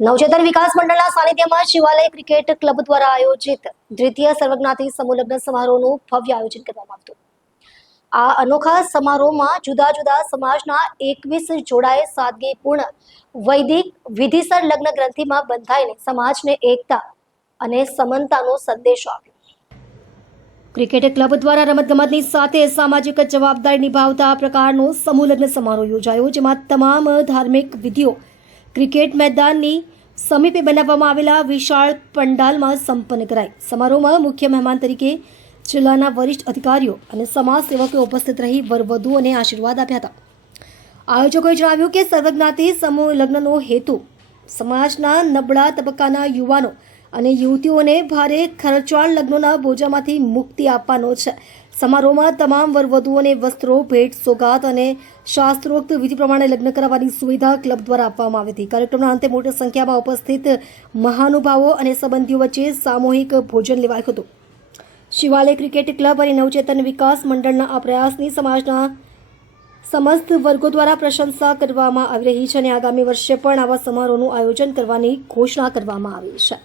નવચેતન વિકાસ મંડળના સાનિધ્યમાં શિવાલય cricket club દ્વારા આયોજિત દ્વિતીય સર્વજ્ઞાતિ સમૂહ લગ્ન સમારોહનું ભવ્ય આયોજન કરવામાં આવ્યું. આ અનોખા સમારોહમાં જુદા જુદા સમાજના 21 જોડાએ સાદગીપૂર્ણ વૈદિક વિધિસર લગ્ન ગ્રંથિમાં બંધાઈને સમાજને એકતા અને સમાનતાનો સંદેશો આપ્યો. ક્રિકેટ ક્લબ દ્વારા રમતગમતની સાથે સામાજિક જવાબદારી નિભાવતા આ પ્રકારનો સમૂહ લગ્ન સમારોહ યોજાયો, જેમાં તમામ ધાર્મિક વિધિઓ ક્રિકેટ મેદાનની સમીપે બનાવવામાં આવેલા વિશાળ પંડાલમાં સંપન્ન કરાઈ. સમારોહમાં મુખ્ય મહેમાન તરીકે જિલ્લાના વરિષ્ઠ અધિકારીઓ અને સમાજ સેવકો ઉપસ્થિત રહી વરવધુઓને આશીર્વાદ આપ્યા હતા. આયોજકોએ જણાવ્યું કે સર્વજ્ઞાતિ સમૂહ લગ્નનો હેતુ સમાજના નબળા તબક્કાના યુવાનો અને યુવતીઓને ભારે ખર્ચાળ લગ્નોના બોજામાંથી મુક્તિ આપવાનો છે. સમારોહમાં તમામ વરવધુઓને વસ્ત્રો, ભેટ, સોગાદ અને શાસ્ત્રોક્ત વિધિ પ્રમાણે લગ્ન કરાવવાની સુવિધા ક્લબ દ્વારા આપવામાં આવી હતી. કાર્યક્રમના અંતે મોટી સંખ્યામાં ઉપસ્થિત મહાનુભાવો અને સંબંધીઓ વચ્ચે સામૂહિક ભોજન લેવાયું હતું. શિવાલય ક્રિકેટ ક્લબ અને નવચેતન વિકાસ મંડળના આ પ્રયાસની સમાજના સમસ્ત વર્ગો દ્વારા પ્રશંસા કરવામાં આવી રહી છે અને આગામી વર્ષે પણ આવા સમારોહનું આયોજન કરવાની ઘોષણા કરવામાં આવી છે.